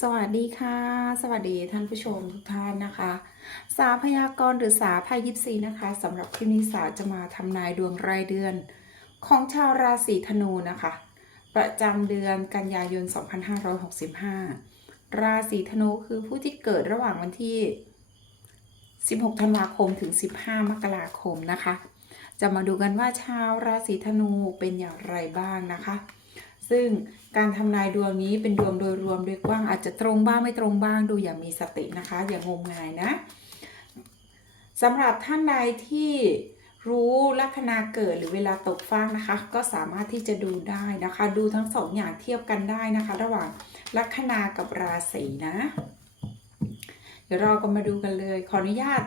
สวัสดีค่ะ สวัสดีท่านผู้ชมทุกท่านนะคะ สาพยากรณ์หรือสาพายิปซีนะคะสำหรับคลิปนี้สาจะมาทำนายดวงรายเดือน ของชาวราศีธนูนะคะ ประจำเดือนกันยายน 2565 ราศีธนูคือผู้ที่เกิดระหว่างวันที่ 16 ธันวาคมถึง 15 มกราคมนะคะ จะมาดูกันว่าชาวราศีธนูเป็นอย่างไรบ้างนะคะ ซึ่งการทำนายดวงนี้เป็นดวงโดยรวมโดยกว้างอาจจะตรงบ้างไม่ตรงบ้างดูอย่างมีสตินะคะ อย่างมงายนะสำหรับท่านใดที่รู้ลัคนาเกิดหรือเวลาตกฟากนะคะ ก็สามารถที่จะดูได้นะคะ ดูทั้งสองอย่างเทียบกันได้นะคะ ระหว่างลัคนากับราศีนะ เดี๋ยวเราก็มาดูกันเลย ขออนุญาต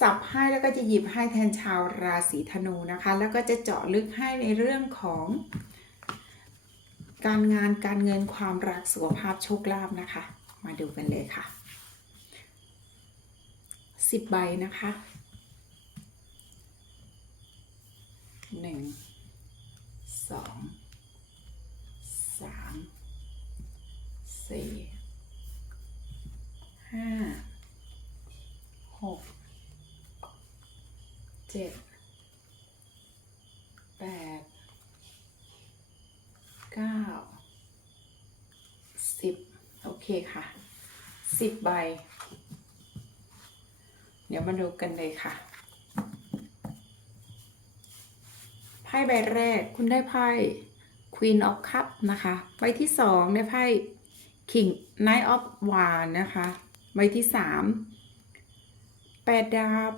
สับให้แล้วก็จะหยิบให้แทนชาวราศีธนูนะคะ แล้วก็จะเจาะลึกให้ในเรื่องของ การงานการเงินความรักสุขภาพโชคลาภนะคะ มาดูกันเลยค่ะสิบใบนะคะหนึ่งสองสามสี่ห้าหกเจ็ดแปด เก้าสิบโอเคค่ะสิบใบ เดี๋ยวมาดูกันเลยค่ะ ไพ่ใบแรกคุณได้ไพ่ Queen of Cup นะคะ ใบที่สองได้ไพ่ King Knight of Wands นะคะ ใบที่สามแปดดาบ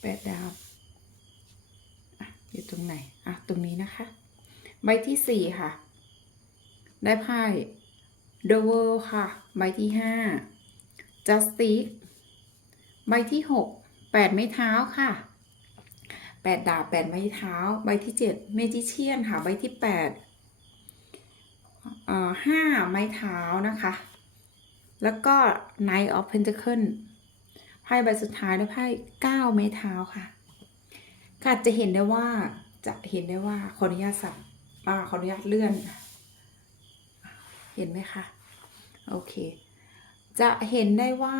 แปดดาวอะอยู่ตรงไหน อะ ตรงนี้นะคะ ใบที่สี่ค่ะ ได้ไพ่ The World ค่ะ ใบที่ห้า Justice ใบที่หกแปดไม้เท้าค่ะแปดดาบแปดไม้เท้า ใบที่เจ็ด Magician ค่ะ ใบที่แปดเอ่อห้าไม้เท้านะคะ แล้วก็ Knight of Pentacles ไพ่ใบสุดท้ายและไพ่เก้าไม้เท้าค่ะค่ะจะเห็นได้ว่าจะเห็นได้ว่าขออนุญาตสับ อ่าขออนุญาตเลื่อน เห็นไหมคะ โอเค จะเห็นได้ว่า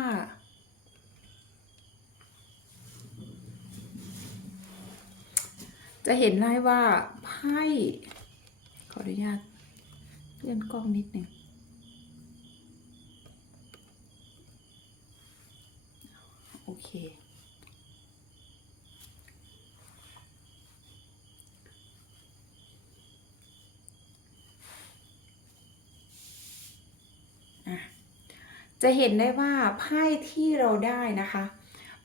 จะเห็นได้ว่าไพ่ขออนุญาตเลื่อนกล้องนิดหนึ่งโอเค จะเห็นได้ว่าไพ่ที่เราได้นะคะ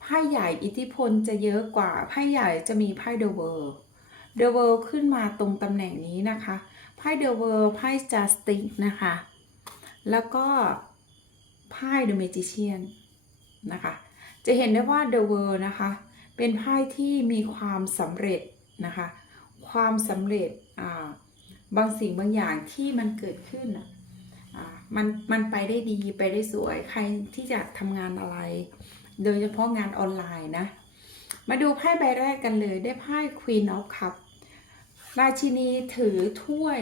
ไพ่ใหญ่อิทธิพลจะเยอะกว่าไพ่ใหญ่จะมีไพ่เดอะเวิร์เดอะเวิร์ขึ้นมาตรงตำแหน่งนี้นะคะไพ่เดอะเวิร์ไพ่จัสติกนะคะ แล้วก็ไพ่เดอะเมจิเชียนนะคะ จะเห็นได้ว่า The World นะคะ เป็นไพ่ที่มีความสำเร็จนะคะ ความสำเร็จบางสิ่งบางอย่างที่มันเกิดขึ้นอะ มันมันไปได้ดีไปได้สวยใครที่จะทำงานอะไร โดยเฉพาะงานออนไลน์นะ มาดูไพ่ใบแรกกันเลยได้ไพ่ Queen of Cup ราชินีถือถ้วย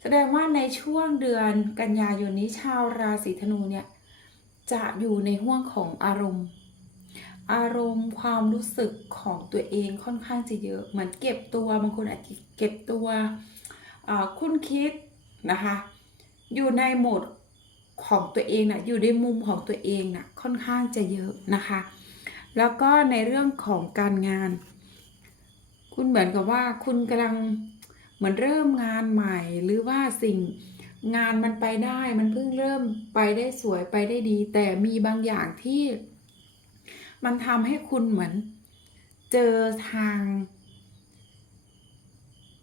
แสดงว่าในช่วงเดือนกันยายนนี้ชาวราศีธนูเนี่ย จะอยู่ในห่วงของอารมณ์ อารมณ์ความรู้สึกของตัวเองค่อนข้างจะเยอะ เหมือนเก็บตัวบางคนอาจจะเก็บตัวคุ้นคิดนะคะ อยู่ในโหมดของตัวเองนะอยู่ในมุมของตัวเองนะค่อนข้างจะเยอะนะคะ แล้วก็ในเรื่องของการงาน คุณเหมือนกับว่าคุณกำลังเหมือนเริ่มงานใหม่ หรือว่าสิ่งงานมันไปได้มันเพิ่งเริ่มไปได้สวยไปได้ดี แต่มีบางอย่างที่ มันทำให้คุณเหมือนเจอทาง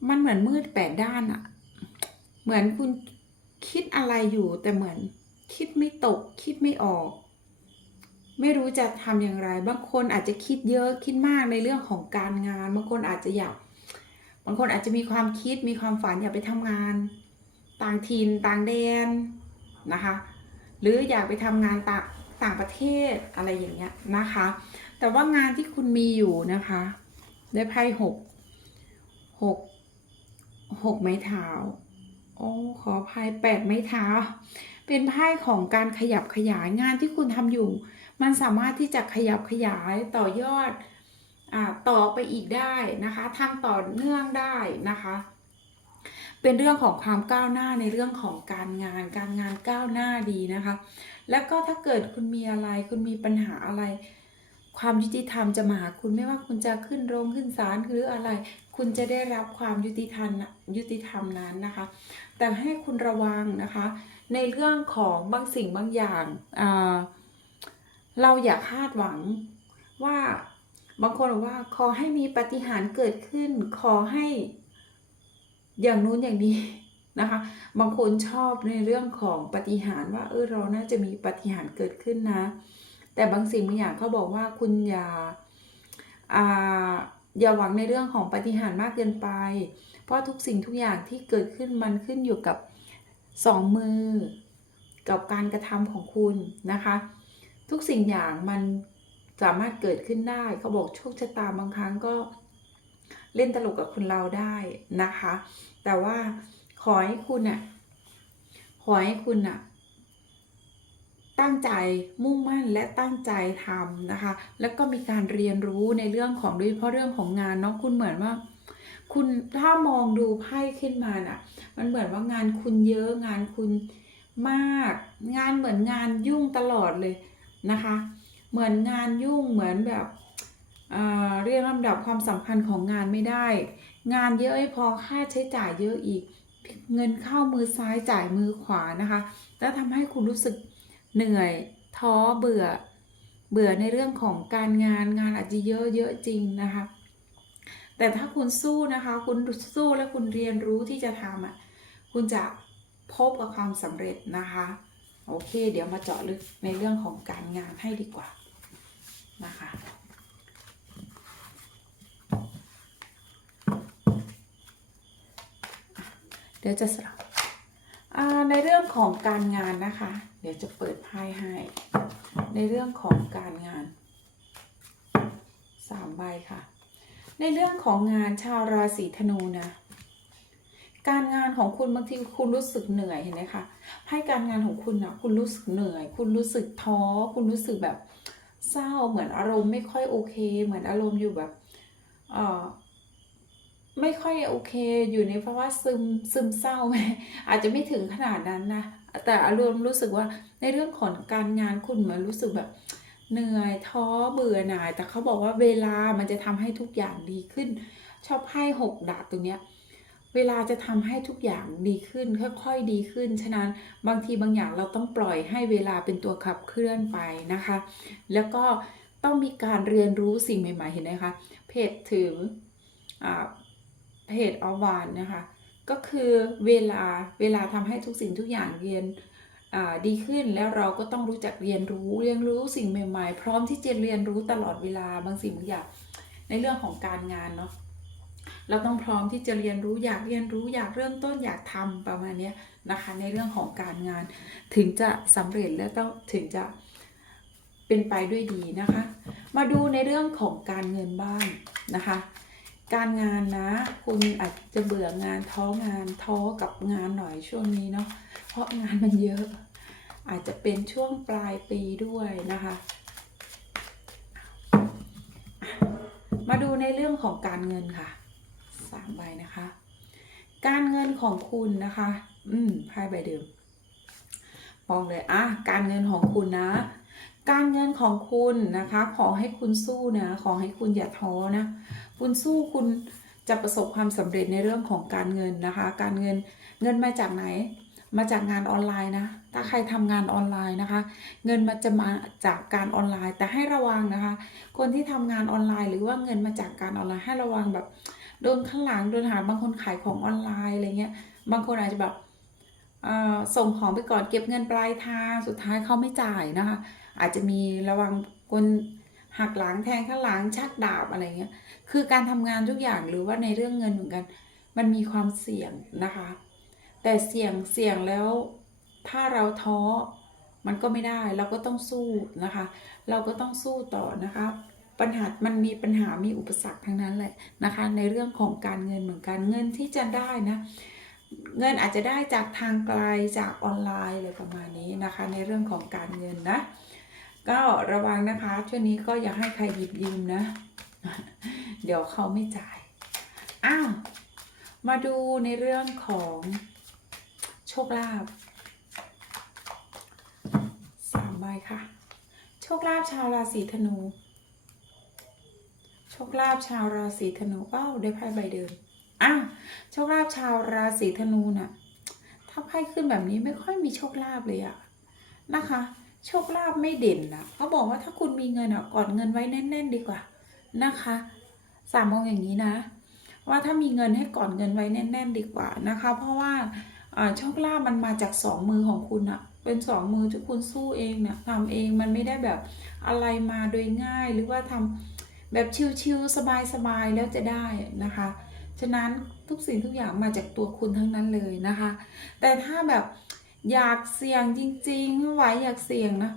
มันเหมือนมืดแปดด้านอะเหมือนคุณ คิดอะไรอยู่แต่เหมือน คิดไม่ตก คิดไม่ออก ไม่รู้จะทำอย่างไร บางคนอาจจะคิดเยอะคิดมากในเรื่องของการงาน บางคนอาจจะอยาก บางคนอาจจะมีความคิดมีความฝันอยากไปทำงาน ต่างถิ่นต่างแดนนะคะหรืออยากไปทำงานต่างต่างประเทศอะไรอย่างเงี้ยนะคะ แต่ว่างานที่คุณมีอยู่นะคะ ได้ไพ่หกหกหกไม้เท้า โอ้ขอภัยแปดไม้เท้า เป็นไพ่ของการขยับขยายงานที่คุณทำอยู่ มันสามารถที่จะขยับขยายต่อยอดอต่อไปอีกได้นะคะทำต่อเนื่องได้นะคะเป็นเรื่องของความก้าวหน้าในเรื่องของการงาน การงานก้าวหน้าดีนะคะ แล้วก็ถ้าเกิดคุณมีอะไร คุณมีปัญหาอะไร ความยุติธรรมจะมาหาคุณไม่ว่าคุณจะขึ้นโรงขึ้นศาลหรืออะไร คุณจะได้รับความยุติธรรมยุติธรรมนั้นนะคะ แต่ให้คุณระวังนะคะ ในเรื่องของบางสิ่งบางอย่างอ่าเราอย่าคาดหวังว่าบางคนบอกว่าขอให้มีปาฏิหารย์เกิดขึ้น ขอให้อย่างนู้นอย่างนี้นะคะ บางคนชอบในเรื่องของปาฏิหารย์ว่าเออเราน่าจะมีปาฏิหารย์เกิดขึ้นนะ แต่บางสิ่งบางอย่างเขาบอกว่าคุณอย่าอ่า อย่าหวังในเรื่องของปฏิหารมากเกินไป เพราะทุกสิ่งทุกอย่างที่เกิดขึ้นมันขึ้นอยู่กับสองมือ กับการกระทำของคุณนะคะ ทุกสิ่งอย่างมันสามารถเกิดขึ้นได้เขาบอกโชคชะตาบางครั้งก็เล่นตลกกับคนเราได้นะคะ แต่ว่าขอให้คุณอะขอให้คุณอะ ตั้งใจมุ่งมั่นและตั้งใจทำนะคะ แล้วก็มีการเรียนรู้ในเรื่องของโดยเฉพาะเรื่องของงานเนาะคุณเหมือนว่า คุณถ้ามองดูไพ่ขึ้นมาน่ะ มันเหมือนว่างานคุณเยอะงานคุณมาก งานเหมือนงานยุ่งตลอดเลยนะคะ เหมือนงานยุ่งเหมือนแบบเเรียงลำดับความสำคัญของงานไม่ได้ งานเยอะไม่พอค่าใช้จ่ายเยอะอีก เงินเข้ามือซ้ายจ่ายมือขวานะคะ แล้วทำให้คุณรู้สึก เหนื่อยท้อเบื่อ เบื่อในเรื่องของการงานงานอาจจะเยอะเยอะจริงนะคะ แต่ถ้าคุณสู้นะคะ คุณสู้และคุณเรียนรู้ที่จะทำอะคุณจะพบกับความสำเร็จนะคะ โอเค เดี๋ยวมาเจาะลึกในเรื่องของการงานให้ดีกว่านะคะเดี๋ยวจะสลับ ในเรื่องของการงานนะคะ เดี๋ยวจะเปิดไพ่ให้ ในเรื่องของการงานสามใบค่ะ ในเรื่องของงานชาวราศีธนูนะ การงานของคุณบางทีคุณรู้สึกเหนื่อยเห็นไหมคะให้การงานของคุณนะคุณรู้สึกเหนื่อย คุณรู้สึกท้อ คุณรู้สึกแบบเศร้าเหมือนอารมณ์ไม่ค่อยโอเค เหมือนอารมณ์อยู่แบบเออ ไม่ค่อยโอเค อยู่ในภาวะซึมซึมเศร้าไหมอาจจะไม่ถึงขนาดนั้นนะแต่อารมณ์รู้สึกว่าในเรื่องของการงานคุณมือนรู้สึกแบบเหนื่อยท้อเบื่อหน่าย แต่เขาบอกว่าเวลามันจะทำให้ทุกอย่างดีขึ้น ชอบให้หกดาบตรงเนี้ยเวลาจะทำให้ทุกอย่างดีขึ้น ค่อยๆดีขึ้น ฉะนั้นบางทีบางอย่างเราต้องปล่อยให้เวลาเป็นตัวขับเคลื่อนไปนะคะ แล้วก็ต้องมีการเรียนรู้สิ่งใหม่ๆเห็นไหมคะเพจถืออ่า เพจออวานนะคะ ก็คือเวลาเวลาทำให้ทุกสิ่งทุกอย่างเรียนดีขึ้นแล้วเราก็ต้องรู้จักเรียนรู้เรียนรู้สิ่งใหม่ ๆ พร้อมที่จะเรียนรู้ตลอดเวลาบางสิ่งบางอย่างในเรื่องของการงานเนาะเราต้องพร้อมที่จะเรียนรู้อยากเรียนรู้อยากเริ่มต้นอยากทำประมาณนี้นะคะ ในเรื่องของการงาน ถึงจะสำเร็จและต้องถึงจะเป็นไปด้วยดีนะคะ มาดูในเรื่องของการเงินบ้างนะคะ การงานนะ คุณอาจจะเบื่องานท้องานท้อกับงานหน่อยช่วงนี้เนาะเพราะงานมันเยอะ อาจจะเป็นช่วงปลายปีด้วยนะคะ มาดูในเรื่องของการเงินค่ะสามใบนะคะ การเงินของคุณนะคะ อืมไพ่ใบเดิมมองเลยอะการเงินของคุณนะ การเงินของคุณนะคะ ขอให้คุณสู้นะ ขอให้คุณอย่าท้อนะ คุณสู้คุณจะประสบความสำเร็จในเรื่องของการเงินนะคะ การเงินเงินมาจากไหน มาจากงานออนไลน์นะ ถ้าใครทำงานออนไลน์นะคะ เงินมันจะมาจากการออนไลน์ แต่ให้ระวังนะคะ คนที่ทำงานออนไลน์ หรือว่าเงินมาจากการออนไลน์ให้ระวังแบบโดนข้างหลังโดนหาบางคนขายของออนไลน์อะไรเงี้ย บางคนอาจจะแบบอ่อส่งของไปก่อนเก็บเงินปลายทางสุดท้ายเขาไม่จ่ายนะคะ อาจจะมีระวังคน หักหลังแทงข้างหลังชักดาบอะไรเงี้ย คือการทำงานทุกอย่างหรือว่าในเรื่องเงินเหมือนกัน มันมีความเสี่ยงนะคะ แต่เสี่ยงเสี่ยงแล้วถ้าเราท้อมันก็ไม่ได้เราก็ต้องสู้นะคะ เราก็ต้องสู้ต่อนะคะปัญหา มันมีปัญหา มีอุปสรรคทั้งนั้นแหละนะคะ ในเรื่องของการเงินเหมือนกัน เงินที่จะได้นะ เงินอาจจะได้จากทางไกล จากออนไลน์อะไรประมาณนี้นะคะ ในเรื่องของการเงินนะ ก็ระวังนะคะช่วงนี้ก็อย่าให้ใครหยิบยืมนะ เดี๋ยวเขาไม่จ่าย อ้าว มาดูในเรื่องของโชคลาภสามใบค่ะ โชคลาภชาวราศีธนู โชคลาภชาวราศีธนูอ้าวได้ไพ่ใบเดิมอ้าวโชคลาภชาวราศีธนูน่ะถ้าไพ่ขึ้นแบบนี้ไม่ค่อยมีโชคลาภเลยอะนะคะ โชคลาภไม่เด่นนะเขาบอกว่าถ้าคุณมีเงินอะกอดเงินไว้แน่น ๆ ดีกว่านะคะสามมองอย่างนี้นะ ว่าถ้ามีเงินให้ก่อนเงินไว้แน่น ๆ ดีกว่านะคะ เพราะว่าอ่าโชคลาภมันมาจากสองมือของคุณอะเป็นสองมือที่คุณสู้เองเนี่ยทำเองมันไม่ได้แบบอะไรมาโดยง่ายหรือว่าทำแบบชิวๆสบายๆแล้วจะได้นะคะฉะนั้นทุกสิ่งทุกอย่างมาจากตัวคุณทั้งนั้นเลยนะคะ แต่ถ้าแบบ อยากเสี่ยงจริงๆไม่ไหวอยากเสี่ยงนะ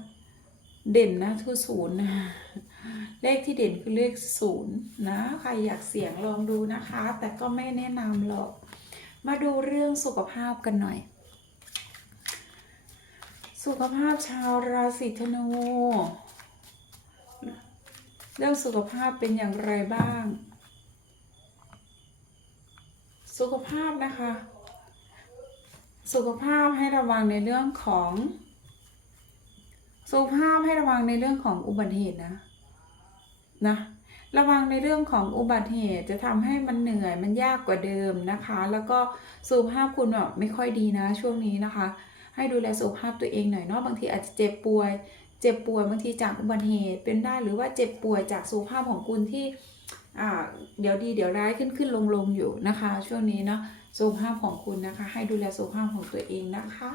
เด่นนะคือศูนย์นะเลขที่เด่นคือเลขศูนย์นะใครอยากเสี่ยงลองดูนะคะ แต่ก็ไม่แนะนำหรอก มาดูเรื่องสุขภาพกันหน่อย สุขภาพชาวราศีธนู เรื่องสุขภาพเป็นอย่างไรบ้าง สุขภาพนะคะ สุขภาพให้ระวังในเรื่องของ สุขภาพให้ระวังในเรื่องของอุบัติเหตุนะนะระวังในเรื่องของอุบัติเหตุจะทำให้มันเหนื่อยมันยากกว่าเดิมนะคะ แล้วก็สุขภาพคุณแบบไม่ค่อยดีนะช่วงนี้นะคะ ให้ดูแลสุขภาพตัวเองหน่อยเนาะบางทีอาจจะเจ็บป่วย เจ็บป่วยบางทีจากอุบัติเหตุเป็นได้หรือว่าเจ็บป่วยจากสุขภาพของคุณที่ เดี๋ยวดีเดี๋ยวร้ายขึ้นขึ้นลงลงอยู่นะคะ ช่วงนี้เนาะสุขภาพของคุณนะคะ ให้ดูแลสุขภาพของตัวเองนะคะ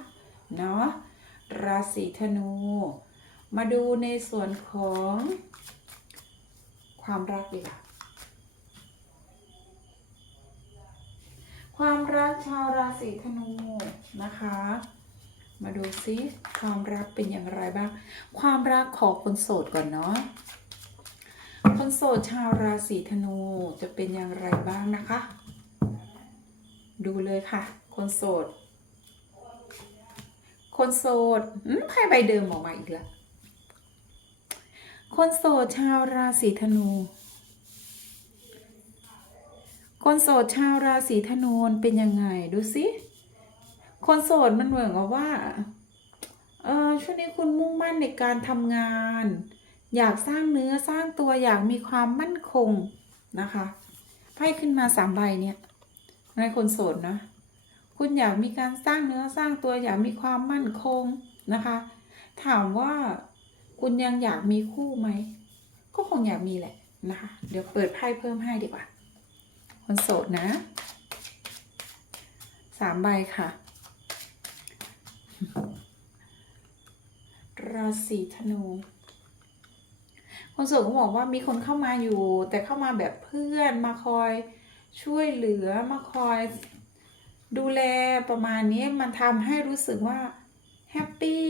เนาะราศีธนู มาดูในส่วนของความรักดีกว่าความรักชาวราศีธนูนะคะ มาดูซิความรักเป็นอย่างไรบ้าง ความรักของคนโสดก่อนเนาะ คนโสดชาวราศีธนูจะเป็นอย่างไรบ้างนะคะ ดูเลยค่ะ คนโสด คนโสดอืมไพ่ใบเดิมออกมาอีกแล้วคนโสดชาวราศีธนู คนโสดชาวราศีธนูเป็นยังไงดูสิ คนโสดมันเหมือนกับว่า เออช่วงนี้คุณมุ่งมั่นในการทำงาน อยากสร้างเนื้อสร้างตัวอยากมีความมั่นคงนะคะไพ่ขึ้นมาสามใบเนี่ยในคนโสดนะ คุณอยากมีการสร้างเนื้อสร้างตัวอยากมีความมั่นคงนะคะ ถามว่าคุณยังอยากมีคู่ไหม ก็คงอยากมีแหละนะคะ เดี๋ยวเปิดไพ่เพิ่มให้ดีกว่า คนโสดนะสามใบค่ะ ราศีธนู คนโสดก็บอกว่ามีคนเข้ามาอยู่ แต่เข้ามาแบบเพื่อนมาคอยช่วยเหลือมาคอย ดูแลประมาณนี้มันทำให้รู้สึกว่าแฮปปี้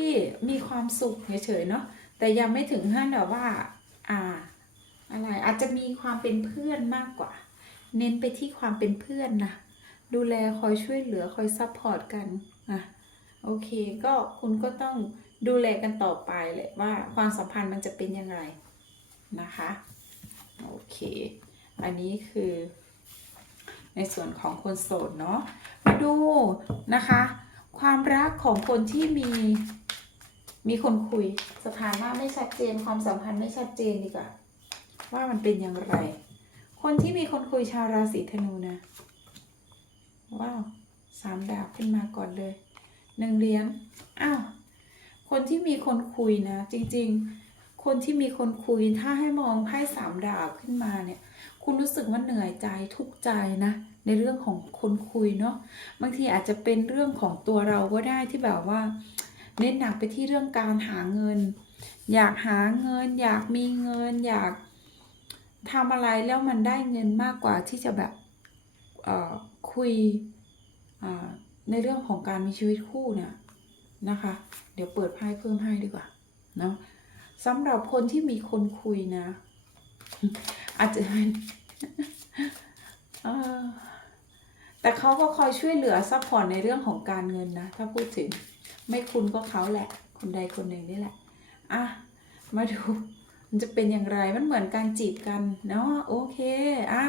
มีความสุขเฉยๆเนาะแต่ยังไม่ถึงขั้นแบบว่า อ่า อะไรอาจจะมีความเป็นเพื่อนมากกว่า เน้นไปที่ความเป็นเพื่อนนะดูแลคอยช่วยเหลือคอยซัพพอร์ตกันอะโอเคก็คุณก็ต้องดูแลกันต่อไปแหละว่าความสัมพันธ์มันจะเป็นยังไง นะคะ โอเค อันนี้คือในส่วนของคนโสดเนาะ มาดูนะคะ ความรักของคนที่มีมีคนคุยสถานะไม่ชัดเจน ความสัมพันธ์ไม่ชัดเจนดีกว่าว่ามันเป็นอย่างไร คนที่มีคนคุยชาวราศีธนูนะว้าวสามดาบขึ้นมาก่อนเลยหนึ่งเหรียญอ้าวคนที่มีคนคุยนะ จริง ๆ คนที่มีคนคุยถ้าให้มองไพ่สามดาบขึ้นมาเนี่ย คุณรู้สึกว่าเหนื่อยใจทุกใจนะ ในเรื่องของคนคุยเนาะบางทีอาจจะเป็นเรื่องของตัวเราก็ได้ที่แบบว่า เน้นหนักไปที่เรื่องการหาเงิน อยากหาเงิน อยากมีเงิน อยากทำอะไรแล้วมันได้เงินมากกว่าที่จะแบบคุยในเรื่องของการมีชีวิตคู่เนี่ยนะคะ เดี๋ยวเปิดไพ่เพิ่มให้ดีกว่าเนาะ สำหรับคนที่มีคนคุยนะ อาจจะเป็นแต่เขาก็คอยช่วยเหลือซัพพอร์ตในเรื่องของการเงินนะ ถ้าพูดถึงไม่คุณก็เขาแหละ คนใดคนหนึ่งนี่แหละ อะ มาดู มันจะเป็นอย่างไรมันเหมือนการจีบกันเนาะโอเคอะ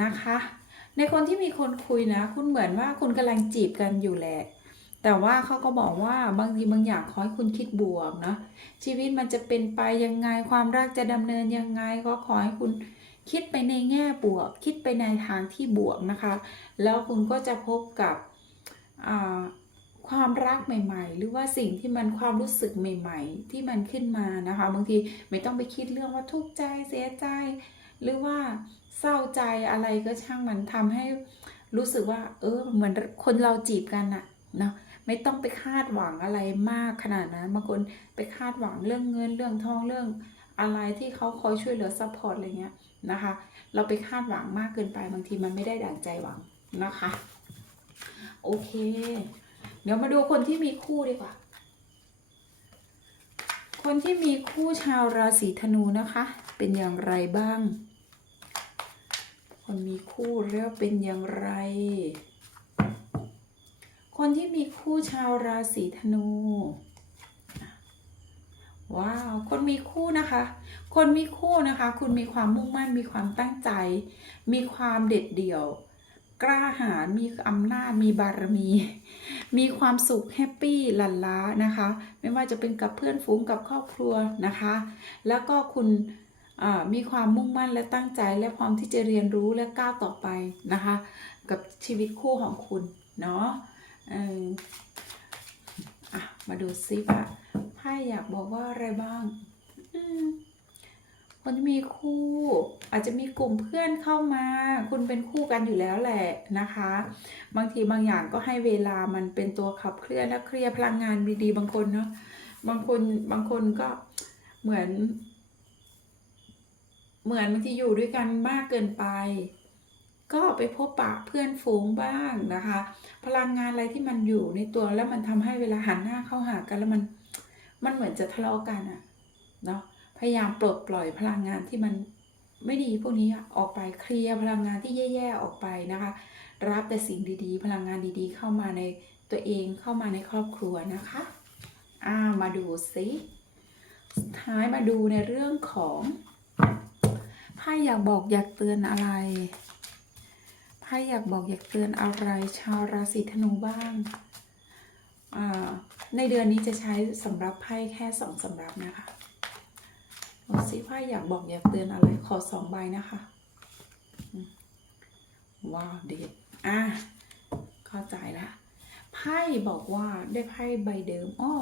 นะคะ ในคนที่มีคนคุยนะ คุณเหมือนว่าคุณกำลังจีบกันอยู่แหละ แต่ว่าเขาก็บอกว่าบางทีบางอย่างขอให้คุณคิดบวกเนาะชีวิตมันจะเป็นไปยังไงความรักจะดำเนินยังไงก็ขอให้คุณคิดไปในแง่บวก คิดไปในทางที่บวกนะคะ แล้วคุณก็จะพบกับความรักใหม่ ๆ หรือว่าสิ่งที่มันความรู้สึกใหม่ ๆ ที่มันขึ้นมานะคะ บางทีไม่ต้องไปคิดเรื่องว่าทุกข์ใจเสียใจ หรือว่าเศร้าใจอะไรก็ช่างมันทำให้รู้สึกว่า เออเหมือนคนเราจีบกันอะเนาะ ไม่ต้องไปคาดหวังอะไรมากขนาดนั้นบางคนไปคาดหวังเรื่องเงินเรื่องทองเรื่องอะไรที่เขาคอยช่วยเหลือซัพพอร์ตอะไรเงี้ยนะคะ เราไปคาดหวังมากเกินไปบางทีมันไม่ได้ดั่งใจหวังนะคะ โอเค เดี๋ยวมาดูคนที่มีคู่ดีกว่า คนที่มีคู่ชาวราศีธนูนะคะ เป็นอย่างไรบ้าง คนมีคู่แล้วเป็นอย่างไร คนที่มีคู่ชาวราศีธนู ว้าว คนมีคู่นะคะ คนมีคู่นะคะ คุณมีความมุ่งมั่น มีความตั้งใจ มีความเด็ดเดี่ยว กล้าหาญ มีอำนาจ มีบารมี มีความสุขแฮปปี้ลันล้านะคะ ไม่ว่าจะเป็นกับเพื่อนฝูงกับครอบครัวนะคะ แล้วก็คุณมีความมุ่งมั่นและตั้งใจและพร้อมที่จะเรียนรู้และก้าวต่อไปนะคะ กับชีวิตคู่ของคุณเนาะ เอออะมาดูซิว่าไพ่อยากบอกว่าอะไรบ้างคนที่มีคู่ อาจจะมีกลุ่มเพื่อนเข้ามา คุณเป็นคู่กันอยู่แล้วแหละนะคะ บางทีบางอย่างก็ให้เวลามันเป็นตัวขับเคลื่อนและเคลียร์พลังงานดีๆบางคนเนาะบางคนบางคนก็เหมือน เหมือนบางทีอยู่ด้วยกันมากเกินไป ก็ไปพบปะเพื่อนฝูงบ้างนะคะ พลังงานอะไรที่มันอยู่ในตัวแล้วมันทำให้เวลาหันหน้าเข้าหากันแล้วมันมันเหมือนจะทะเลาะกันอะเนาะพยายามปลดปล่อยพลังงานที่มันไม่ดีพวกนี้ออกไปเคลียร์พลังงานที่แย่ๆออกไปนะคะ รับแต่สิ่งดีๆ พลังงานดีๆ เข้ามาในตัวเองเข้ามาในครอบครัวนะคะอ่ามาดูสิสุดท้ายมาดูในเรื่องของไพ่อยากบอกอยากเตือนอะไร ไพ่อยากบอกอยากเตือนอะไรชาวราศีธนูบ้าง ในเดือนนี้จะใช้สำหรับไพ่แค่สองสำรับนะคะดูสิไพ่อยากบอกอยากเตือนอะไรขอสองใบนะคะ ว้าวเด็ดอะเข้าใจละไพ่บอกว่าได้ไพ่ใบเดิมอ้อ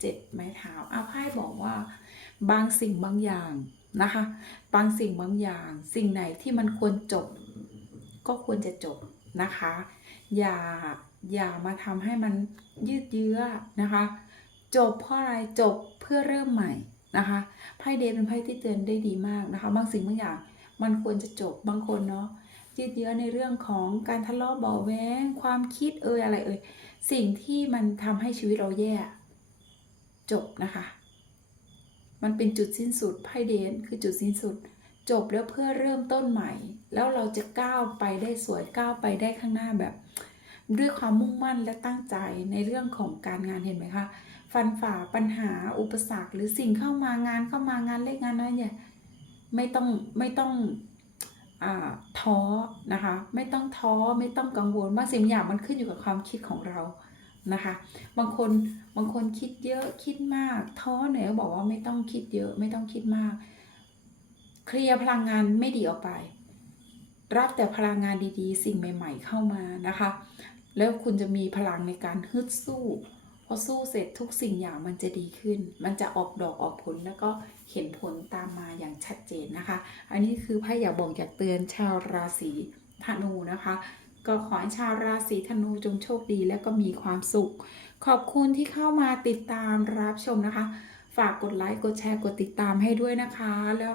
เจ็ดไม้เท้าอะไพ่บอกว่า บางสิ่งบางอย่างนะคะ บางสิ่งบางอย่าง สิ่งไหนที่มันควรจบ ก็ควรจะจบนะคะ อย่าอย่ามาทำให้มันยืดเยื้อนะคะ จบเพราะอะไรจบเพื่อเริ่มใหม่นะคะไพ่เดย์เป็นไพ่ที่เตือนได้ดีมากนะคะ บางสิ่งบางอย่างมันควรจะจบบางคนเนาะยืดเยื้อในเรื่องของการทะเลาะเบาะแว้งความคิดเอ่ยอะไรเอ่ยสิ่งที่มันทำให้ชีวิตเราแย่ จบนะคะ มันเป็นจุดสิ้นสุดไพ่เดนคือจุดสิ้นสุด จบแล้วเพื่อเริ่มต้นใหม่ แล้วเราจะก้าวไปได้สวยก้าวไปได้ข้างหน้าแบบ ด้วยความมุ่งมั่นและตั้งใจในเรื่องของการงานเห็นไหมคะฟันฝ่าปัญหาอุปสรรค หรือสิ่งเข้ามางานเข้ามางานเล็กงานน้อยเนี่ยไม่ต้องไม่ต้องอ่าท้อนะคะ ไม่ต้องท้อไม่ต้องกังวลว่าสิ่งอย่างมันขึ้นอยู่กับความคิดของเรานะคะ บางคนบางคนคิดเยอะคิดมาก ท้อเหนื่อยบอกว่าไม่ต้องคิดเยอะไม่ต้องคิดมาก เคลียร์พลังงานไม่ดีออกไป รับแต่พลังงานดีๆ สิ่งใหม่ ๆ เข้ามานะคะ แล้วคุณจะมีพลังในการฮึดสู้พอสู้เสร็จทุกสิ่งอย่างมันจะดีขึ้น มันจะออกดอกออกผลแล้วก็เห็นผลตามมาอย่างชัดเจนนะคะ อันนี้คือไพ่อยากบอกอยากเตือนชาวราศีธนูนะคะก็ขอให้ชาวราศีธนูจงโชคดีและก็มีความสุข ขอบคุณที่เข้ามาติดตามรับชมนะคะ ฝากกดไลค์ กดแชร์ กดติดตามให้ด้วยนะคะ แล้ว